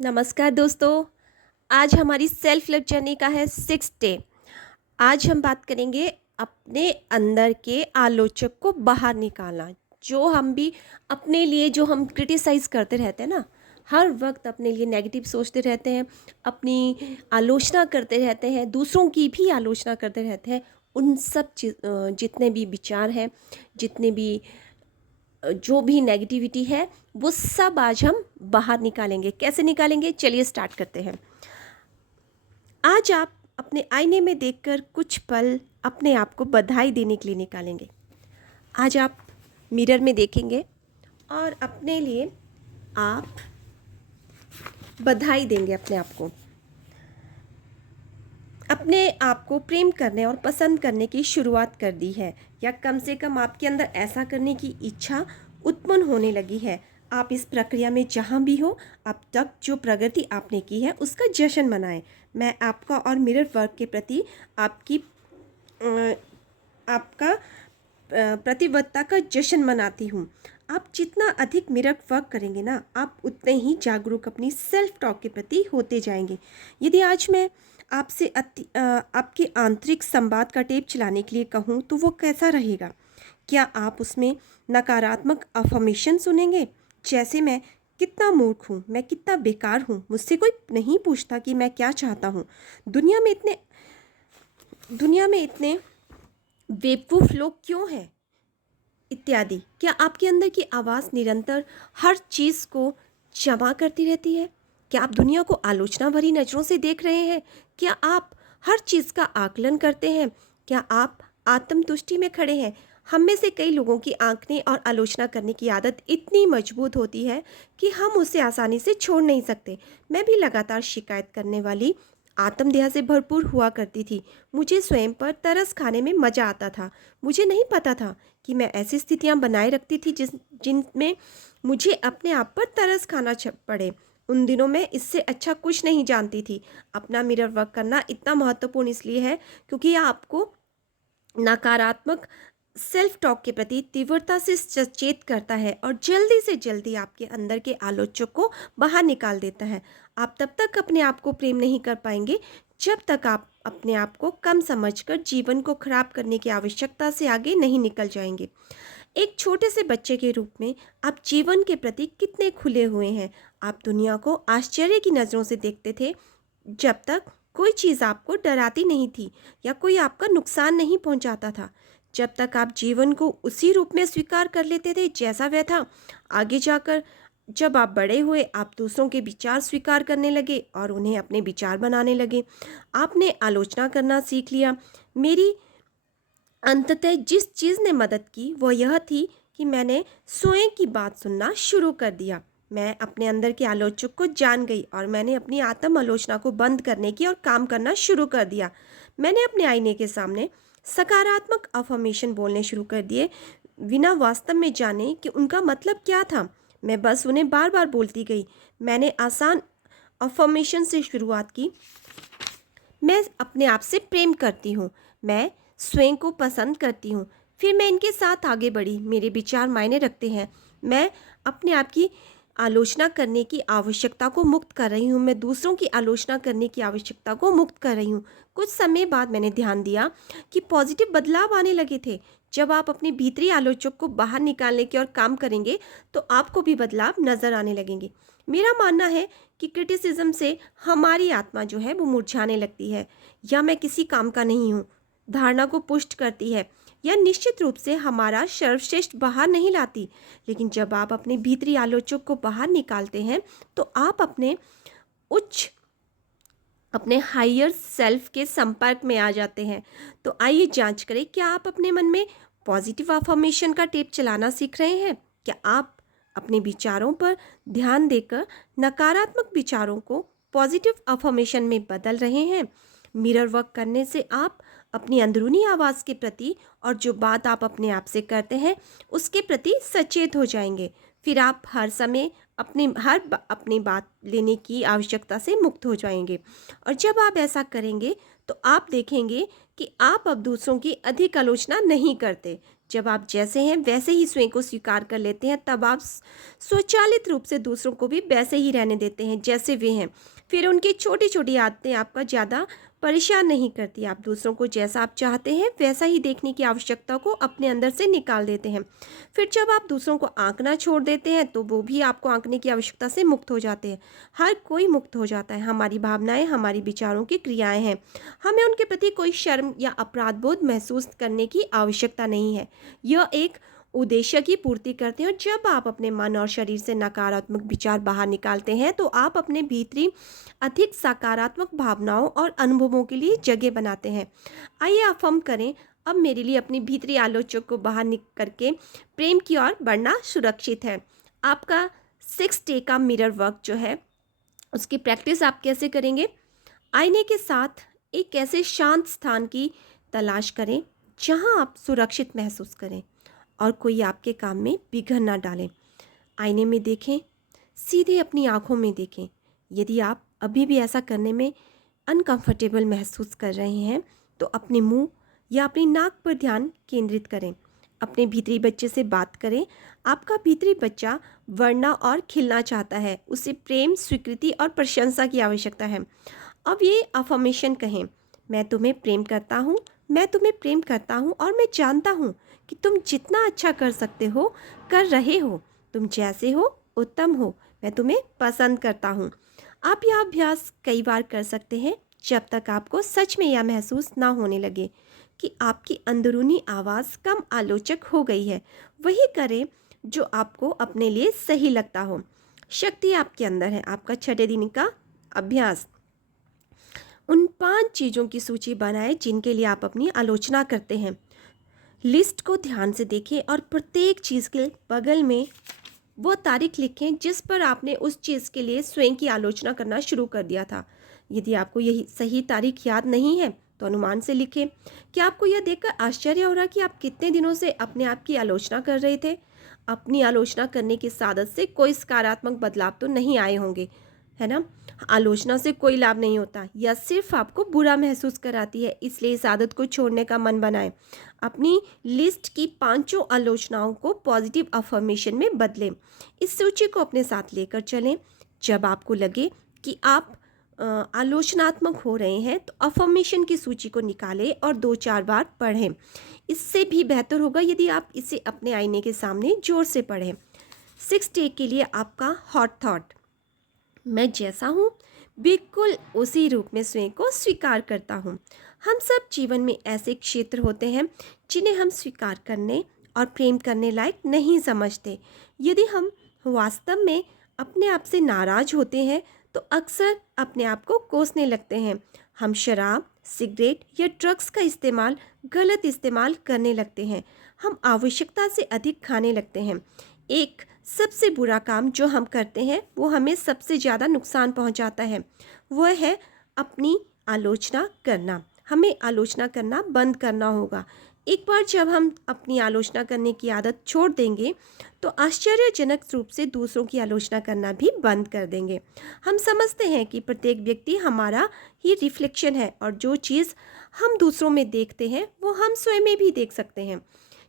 नमस्कार दोस्तों। आज हमारी सेल्फ लव जर्नी का है 6th डे। आज हम बात करेंगे अपने अंदर के आलोचक को बाहर निकालना। जो हम भी अपने लिए जो हम क्रिटिसाइज़ करते रहते हैं ना, हर वक्त अपने लिए नेगेटिव सोचते रहते हैं, अपनी आलोचना करते रहते हैं, दूसरों की भी आलोचना करते रहते हैं। उन सब जितने भी विचार हैं, जितने भी जो भी नेगेटिविटी है, वो सब आज हम बाहर निकालेंगे। कैसे निकालेंगे, चलिए स्टार्ट करते हैं। आज आप अपने आईने में देखकर कुछ पल अपने आप को बधाई देने के लिए निकालेंगे। आज आप मिरर में देखेंगे और अपने लिए आप बधाई देंगे अपने आप को प्रेम करने और पसंद करने की शुरुआत कर दी है, या कम से कम आपके अंदर ऐसा करने की इच्छा उत्पन्न होने लगी है। आप इस प्रक्रिया में जहाँ भी हो, अब तक जो प्रगति आपने की है उसका जश्न मनाएं। मैं आपका और मिरर वर्क के प्रति आपका प्रतिबद्धता का जश्न मनाती हूँ। आप जितना अधिक मिरर वर्क करेंगे ना, आप उतने ही जागरूक अपनी सेल्फ टॉक के प्रति होते जाएंगे। यदि आज मैं आपसे आपके आंतरिक संवाद का टेप चलाने के लिए कहूँ तो वो कैसा रहेगा? क्या आप उसमें नकारात्मक अफर्मेशन सुनेंगे, जैसे मैं कितना मूर्ख हूँ, मैं कितना बेकार हूँ, मुझसे कोई नहीं पूछता कि मैं क्या चाहता हूँ, दुनिया में इतने बेवकूफ़ लोग क्यों हैं, इत्यादि। क्या आपके अंदर की आवाज़ निरंतर हर चीज़ को जमा करती रहती है? क्या आप दुनिया को आलोचना भरी नज़रों से देख रहे हैं? क्या आप हर चीज़ का आकलन करते हैं? क्या आप आत्मतुष्टि में खड़े हैं? हम में से कई लोगों की आंकने और आलोचना करने की आदत इतनी मजबूत होती है कि हम उसे आसानी से छोड़ नहीं सकते। मैं भी लगातार शिकायत करने वाली आत्मदया से भरपूर हुआ करती थी। मुझे स्वयं पर तरस खाने में मज़ा आता था। मुझे नहीं पता था कि मैं ऐसी स्थितियां बनाए रखती थी जिनमें मुझे अपने आप पर तरस खाना पड़े। उन दिनों में इससे अच्छा कुछ नहीं जानती थी। अपना मिरर वर्क करना इतना महत्वपूर्ण इसलिए है क्योंकि यह आपको नकारात्मक सेल्फ टॉक के प्रति तीव्रता से सचेत करता है और जल्दी से जल्दी आपके अंदर के आलोचक को बाहर निकाल देता है। आप तब तक अपने आप को प्रेम नहीं कर पाएंगे जब तक आप अपने आप को कम समझकर जीवन को खराब करने की आवश्यकता से आगे नहीं निकल जाएंगे। एक छोटे से बच्चे के रूप में आप जीवन के प्रति कितने खुले हुए हैं। आप दुनिया को आश्चर्य की नज़रों से देखते थे जब तक कोई चीज़ आपको डराती नहीं थी या कोई आपका नुकसान नहीं पहुंचाता था। जब तक आप जीवन को उसी रूप में स्वीकार कर लेते थे जैसा वह था। आगे जाकर जब आप बड़े हुए, आप दूसरों के विचार स्वीकार करने लगे और उन्हें अपने विचार बनाने लगे। आपने आलोचना करना सीख लिया। मेरी अंततः जिस चीज़ ने मदद की वह यह थी कि मैंने स्वयं की बात सुनना शुरू कर दिया। मैं अपने अंदर के आलोचक को जान गई और मैंने अपनी आत्म आलोचना को बंद करने की और काम करना शुरू कर दिया। मैंने अपने आईने के सामने सकारात्मक अफर्मेशन बोलने शुरू कर दिए, बिना वास्तव में जाने कि उनका मतलब क्या था। मैं बस उन्हें बार बार बोलती गई। मैंने आसान अफर्मेशन से शुरुआत की। मैं अपने आप से प्रेम करती हूँ, मैं स्वयं को पसंद करती हूँ। फिर मैं इनके साथ आगे बढ़ी। मेरे विचार मायने रखते हैं। मैं अपने आप की आलोचना करने की आवश्यकता को मुक्त कर रही हूँ। मैं दूसरों की आलोचना करने की आवश्यकता को मुक्त कर रही हूँ। कुछ समय बाद मैंने ध्यान दिया कि पॉजिटिव बदलाव आने लगे थे। जब आप अपने भीतरी आलोचक को बाहर निकालने की ओर काम करेंगे तो आपको भी बदलाव नजर आने लगेंगे। मेरा मानना है कि क्रिटिसिज्म से हमारी आत्मा जो है वो मुरझाने लगती है, या मैं किसी काम का नहीं हूँ धारणा को पुष्ट करती है, या निश्चित रूप से हमारा सर्वश्रेष्ठ बाहर नहीं लाती। लेकिन जब आप अपने भीतरी आलोचक को बाहर निकालते हैं तो आप अपने हायर सेल्फ के संपर्क में आ जाते हैं। तो आइए जांच करें, क्या आप अपने मन में पॉजिटिव अफर्मेशन का टेप चलाना सीख रहे हैं? क्या आप अपने विचारों पर ध्यान देकर नकारात्मक विचारों को पॉजिटिव अफर्मेशन में बदल रहे हैं? मिरर वर्क करने से आप अपनी अंदरूनी आवाज़ के प्रति और जो बात आप अपने आप से करते हैं उसके प्रति सचेत हो जाएंगे। फिर आप हर समय अपनी बात लेने की आवश्यकता से मुक्त हो जाएंगे। और जब आप ऐसा करेंगे तो आप देखेंगे कि आप अब दूसरों की अधिक आलोचना नहीं करते। जब आप जैसे हैं वैसे ही स्वयं को स्वीकार कर लेते हैं, तब आप स्वचालित रूप से दूसरों को भी वैसे ही रहने देते हैं जैसे वे हैं। फिर उनकी छोटी छोटी आदतें आपका ज़्यादा परेशान नहीं करती। आप दूसरों को जैसा आप चाहते हैं वैसा ही देखने की आवश्यकता को अपने अंदर से निकाल देते हैं। फिर जब आप दूसरों को आंकना छोड़ देते हैं तो वो भी आपको आंकने की आवश्यकता से मुक्त हो जाते हैं। हर कोई मुक्त हो जाता है। हमारी भावनाएं हमारी विचारों की क्रियाएं हैं। हमें उनके प्रति कोई शर्म या अपराध बोध महसूस करने की आवश्यकता नहीं है। यह एक उद्देश्य की पूर्ति करते हैं। और जब आप अपने मन और शरीर से नकारात्मक विचार बाहर निकालते हैं तो आप अपने भीतरी अधिक सकारात्मक भावनाओं और अनुभवों के लिए जगह बनाते हैं। आइए अफर्म करें, अब मेरे लिए अपनी भीतरी आलोचक को बाहर निकल करके प्रेम की ओर बढ़ना सुरक्षित है। आपका 6 डे का मिरर वर्क जो है उसकी प्रैक्टिस आप कैसे करेंगे? आईने के साथ एक ऐसे शांत स्थान की तलाश करें जहां आप सुरक्षित महसूस करें और कोई आपके काम में विघ्न ना डालें। आईने में देखें, सीधे अपनी आंखों में देखें। यदि आप अभी भी ऐसा करने में अनकंफर्टेबल महसूस कर रहे हैं तो अपने मुंह या अपनी नाक पर ध्यान केंद्रित करें। अपने भीतरी बच्चे से बात करें। आपका भीतरी बच्चा बढ़ना और खिलना चाहता है। उसे प्रेम, स्वीकृति और प्रशंसा की आवश्यकता है। अब ये अफर्मेशन कहें, मैं तुम्हें प्रेम करता हूँ, मैं तुम्हें प्रेम करता हूँ और मैं जानता हूँ कि तुम जितना अच्छा कर सकते हो कर रहे हो। तुम जैसे हो उत्तम हो। मैं तुम्हें पसंद करता हूँ। आप यह अभ्यास कई बार कर सकते हैं जब तक आपको सच में यह महसूस ना होने लगे कि आपकी अंदरूनी आवाज़ कम आलोचक हो गई है। वही करें जो आपको अपने लिए सही लगता हो। शक्ति आपके अंदर है। आपका 6 दिन का अभ्यास, उन 5 चीज़ों की सूची बनाएं जिनके लिए आप अपनी आलोचना करते हैं। लिस्ट को ध्यान से देखें और प्रत्येक चीज़ के बगल में वो तारीख लिखें जिस पर आपने उस चीज़ के लिए स्वयं की आलोचना करना शुरू कर दिया था। यदि आपको यही सही तारीख याद नहीं है तो अनुमान से लिखें। क्या आपको यह देखकर आश्चर्य हो रहा कि आप कितने दिनों से अपने आप की आलोचना कर रहे थे? अपनी आलोचना करने की आदत से कोई सकारात्मक बदलाव तो नहीं आए होंगे, है ना? आलोचना से कोई लाभ नहीं होता, यह सिर्फ आपको बुरा महसूस कराती है। इसलिए इस आदत को छोड़ने का मन बनाएं। अपनी लिस्ट की 5 आलोचनाओं को पॉजिटिव अफर्मेशन में बदलें। इस सूची को अपने साथ लेकर चलें। जब आपको लगे कि आप आलोचनात्मक हो रहे हैं तो अफर्मेशन की सूची को निकालें और 2-4 बार पढ़ें। इससे भी बेहतर होगा यदि आप इसे अपने आईने के सामने जोर से पढ़ें। 6 डे के लिए आपका हॉट थॉट, मैं जैसा हूँ बिल्कुल उसी रूप में स्वयं को स्वीकार करता हूँ। हम सब जीवन में ऐसे क्षेत्र होते हैं जिन्हें हम स्वीकार करने और प्रेम करने लायक नहीं समझते। यदि हम वास्तव में अपने आप से नाराज होते हैं तो अक्सर अपने आप को कोसने लगते हैं। हम शराब, सिगरेट या ड्रग्स का गलत इस्तेमाल करने लगते हैं। हम आवश्यकता से अधिक खाने लगते हैं। एक सबसे बुरा काम जो हम करते हैं वो हमें सबसे ज़्यादा नुकसान पहुंचाता है, वह है अपनी आलोचना करना। हमें आलोचना करना बंद करना होगा। एक बार जब हम अपनी आलोचना करने की आदत छोड़ देंगे तो आश्चर्यजनक रूप से दूसरों की आलोचना करना भी बंद कर देंगे। हम समझते हैं कि प्रत्येक व्यक्ति हमारा ही रिफ्लेक्शन है और जो चीज़ हम दूसरों में देखते हैं वो हम स्वयं में भी देख सकते हैं।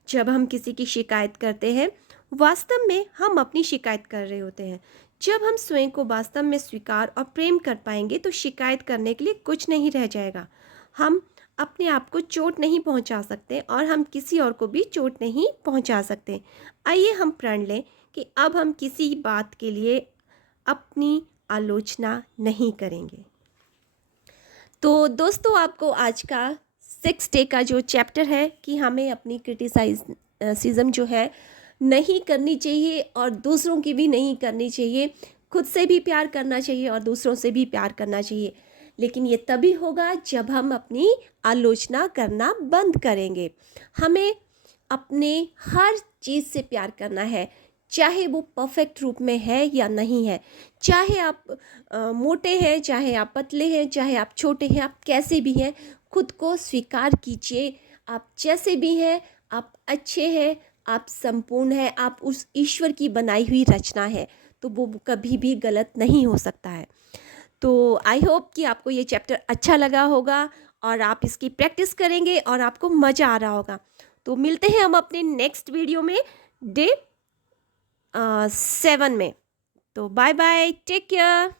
जब हम किसी की शिकायत करते हैं वास्तव में हम अपनी शिकायत कर रहे होते हैं। जब हम स्वयं को वास्तव में स्वीकार और प्रेम कर पाएंगे तो शिकायत करने के लिए कुछ नहीं रह जाएगा। हम अपने आप को चोट नहीं पहुंचा सकते और हम किसी और को भी चोट नहीं पहुंचा सकते। आइए हम प्रण लें कि अब हम किसी बात के लिए अपनी आलोचना नहीं करेंगे। तो दोस्तों, आपको आज का 6 डे का जो चैप्टर है कि हमें अपनी क्रिटिसाइज़म जो है नहीं करनी चाहिए और दूसरों की भी नहीं करनी चाहिए। खुद से भी प्यार करना चाहिए और दूसरों से भी प्यार करना चाहिए। लेकिन ये तभी होगा जब हम अपनी आलोचना करना बंद करेंगे। हमें अपने हर चीज़ से प्यार करना है, चाहे वो परफेक्ट रूप में है या नहीं है। चाहे आप मोटे हैं, चाहे आप पतले हैं, चाहे आप छोटे हैं, आप कैसे भी हैं, खुद को स्वीकार कीजिए। आप जैसे भी हैं, आप अच्छे हैं, आप संपूर्ण हैं, आप उस ईश्वर की बनाई हुई रचना है, तो वो कभी भी गलत नहीं हो सकता है। तो आई होप कि आपको ये चैप्टर अच्छा लगा होगा और आप इसकी प्रैक्टिस करेंगे और आपको मज़ा आ रहा होगा। तो मिलते हैं हम अपने नेक्स्ट वीडियो में डे 7 में। तो बाय बाय, टेक केयर।